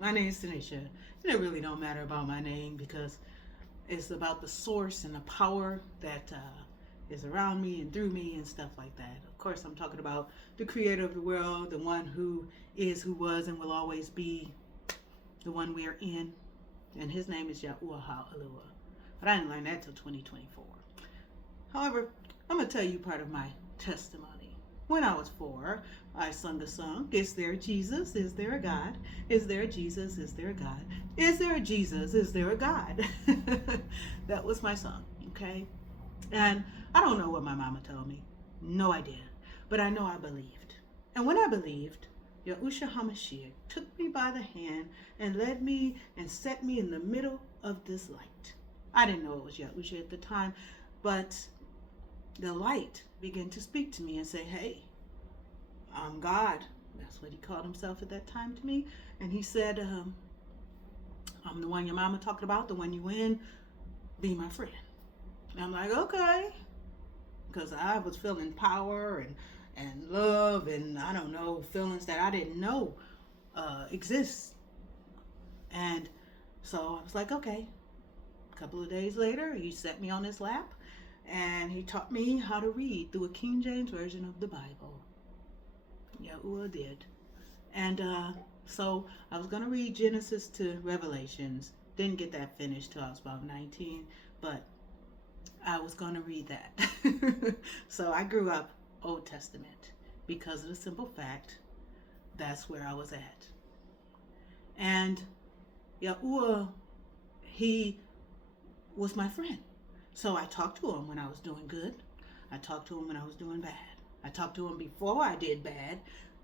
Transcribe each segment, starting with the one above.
My name is Tanisha. And it really don't matter about my name because it's about the source and the power that is around me and through me and stuff like that. Of course, I'm talking about the creator of the world, the one who is, who was, and will always be the one we are in. And his name is Yahuah Aluah. But I didn't learn that till 2024. However, I'm going to tell you part of my testimony. When I was 4, I sung a song, Is there a Jesus? Is there a God? Is there a Jesus? Is there a God? Is there a Jesus? Is there a God? That was my song, okay? And I don't know what my mama told me. No idea. But I know I believed. And when I believed, Yahushua HaMashiach took me by the hand and led me and set me in the middle of this light. I didn't know it was Yahushua at the time, but the light began to speak to me and say, hey, I'm God. That's what he called himself at that time to me. And he said, I'm the one your mama talked about, the one you in, be my friend. And I'm like, okay. Because I was feeling power and love and I don't know, feelings that I didn't know exist. And so I was like, okay. A couple of days later, he set me on his lap and he taught me how to read through a King James version of the Bible. Yahuah did. And so I was going to read Genesis to Revelations. Didn't get that finished till I was about 19, but I was going to read that. So I grew up Old Testament because of the simple fact that's where I was at. And Yahuah, he was my friend. So I talked to him when I was doing good. I talked to him when I was doing bad. I talked to him before I did bad,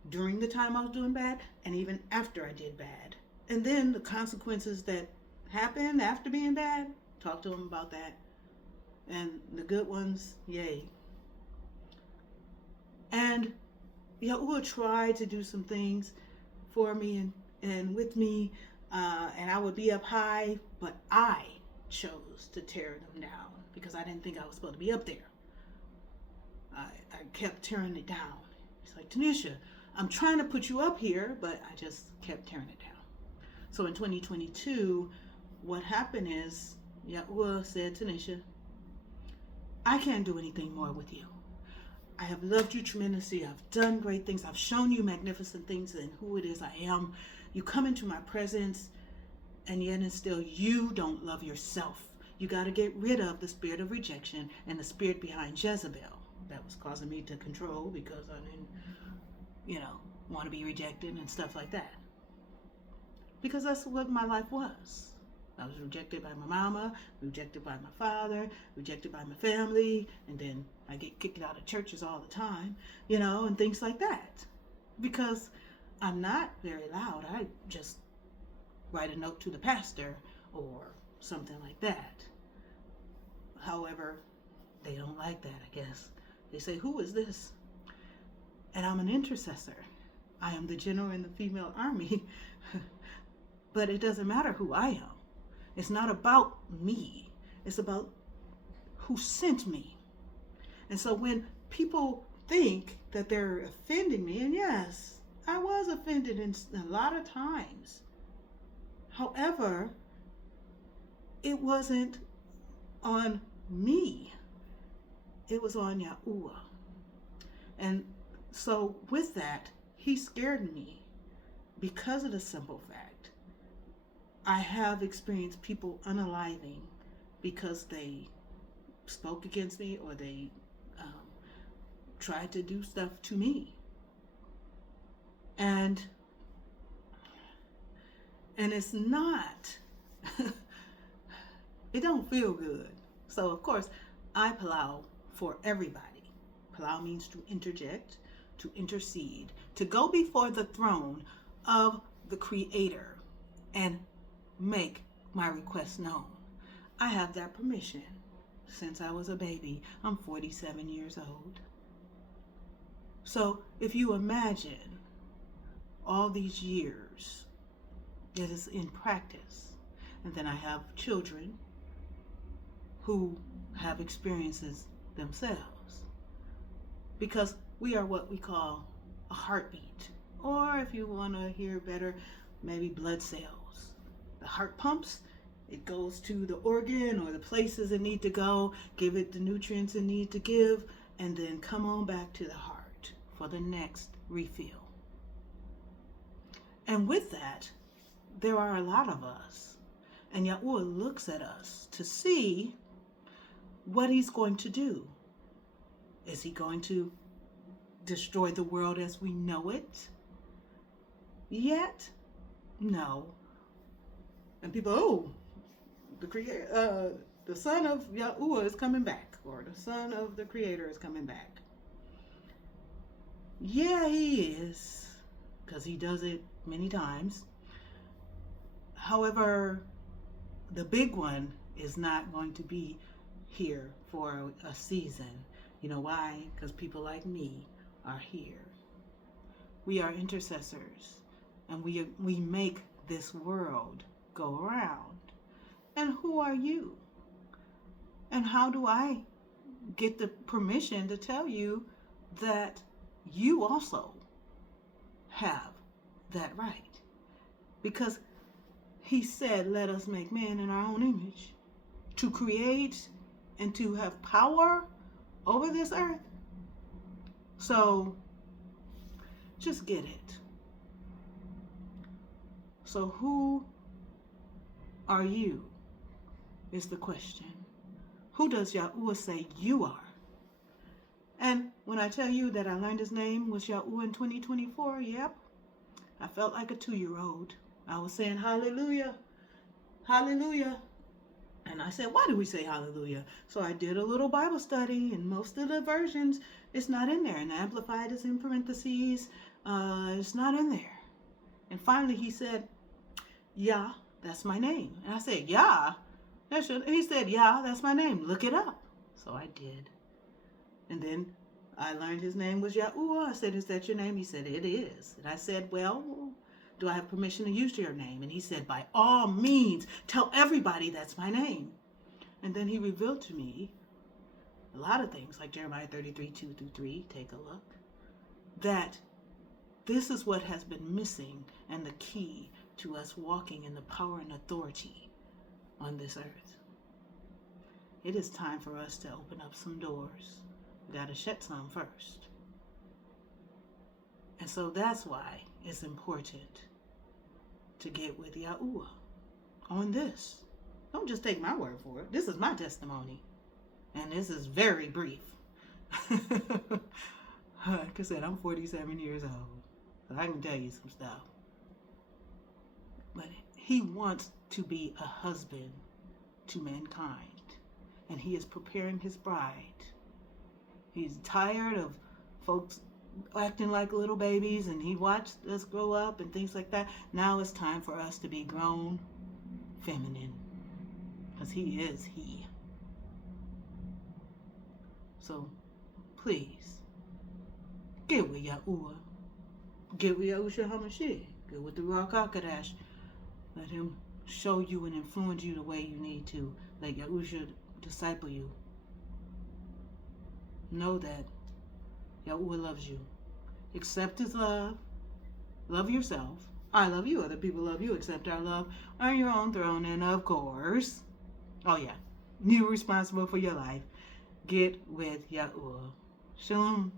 during the time I was doing bad, and even after I did bad. And then the consequences that happened after being bad, talk to him about that. And the good ones, yay. And Yahuah tried to do some things for me and with me, and I would be up high, but I chose to tear them down because I didn't think I was supposed to be up there. I kept tearing it down. It's like, Tanisha, I'm trying to put you up here, but I just kept tearing it down. So in 2022, what happened is Yahuah said, Tanisha, I can't do anything more with you. I have loved you tremendously. I've done great things. I've shown you magnificent things and who it is I am. You come into my presence, and yet and still you don't love yourself. You got to get rid of the spirit of rejection and the spirit behind Jezebel that was causing me to control because I didn't, want to be rejected and stuff like that. Because that's what my life was. I was rejected by my mama, rejected by my father, rejected by my family, and then I get kicked out of churches all the time, and things like that. Because I'm not very loud. I just write a note to the pastor or something like that. However, they don't like that, I guess. They say, who is this? And I'm an intercessor. I am the general in the female army. But it doesn't matter who I am. It's not about me. It's about who sent me. And so when people think that they're offending me, and yes, I was offended in a lot of times. However, it wasn't on me. It was on Yahuah. And so with that, he scared me because of the simple fact I have experienced people unaliving because they spoke against me or they tried to do stuff to me. And it's not, it don't feel good. So of course, I plow for everybody. Plow means to interject, to intercede, to go before the throne of the Creator and make my request known. I have that permission since I was a baby. I'm 47 years old. So if you imagine all these years that is in practice, and then I have children who have experiences themselves, because we are what we call a heartbeat, or if you want to hear better, maybe blood cells. The heart pumps, it goes to the organ or the places it need to go, give it the nutrients it need to give, and then come on back to the heart for the next refill. And with that, there are a lot of us. And Yahuah looks at us to see what he's going to do. Is he going to destroy the world as we know it? Yet? No. And people, the son of Yahuah is coming back, or the son of the creator is coming back. Yeah, he is, because he does it many times. However, the big one is not going to be here for a season. You know why? Because people like me are here. We are intercessors, and we make this world go around. And who are you? And how do I get the permission to tell you that you also have that right? Because he said, let us make man in our own image, to create and to have power over this earth. So just get it. So who are you is the question. Who does Yahuah say you are? And when I tell you that I learned his name was Yahuah in 2024, yep, I felt like a 2-year-old. I was saying hallelujah, hallelujah. And I said, why do we say hallelujah? So I did a little Bible study, and most of the versions, it's not in there. And the Amplified is in parentheses. It's not in there. And finally he said, yeah, that's my name. And I said, yeah? He said, yeah, that's my name. Look it up. So I did. And then I learned his name was Yahuah. I said, is that your name? He said, it is. And I said, well, do I have permission to use your name? And he said, by all means, tell everybody that's my name. And then he revealed to me a lot of things, like Jeremiah 33:2-3, take a look, that this is what has been missing and the key to us walking in the power and authority on this earth. It is time for us to open up some doors. We got to shut some first. And so that's why it's important to get with Yahuah on this. Don't just take my word for it. This is my testimony. And this is very brief. Like I said, I'm 47 years old. So I can tell you some stuff. But he wants to be a husband to mankind. And he is preparing his bride. He's tired of folks acting like little babies, and he watched us grow up and things like that. Now it's time for us to be grown feminine, because he is he. So please get with Yahuah, get with Yahushua HaMashiach, get with the Ruach HaKodesh. Let him show you and influence you the way you need to. Let Yahushua disciple you. Know that Yahuah loves you. Accept his love. Love yourself. I love you. Other people love you. Accept our love. Earn your own throne. And of course, oh yeah, you're responsible for your life. Get with Yahuah. Shalom.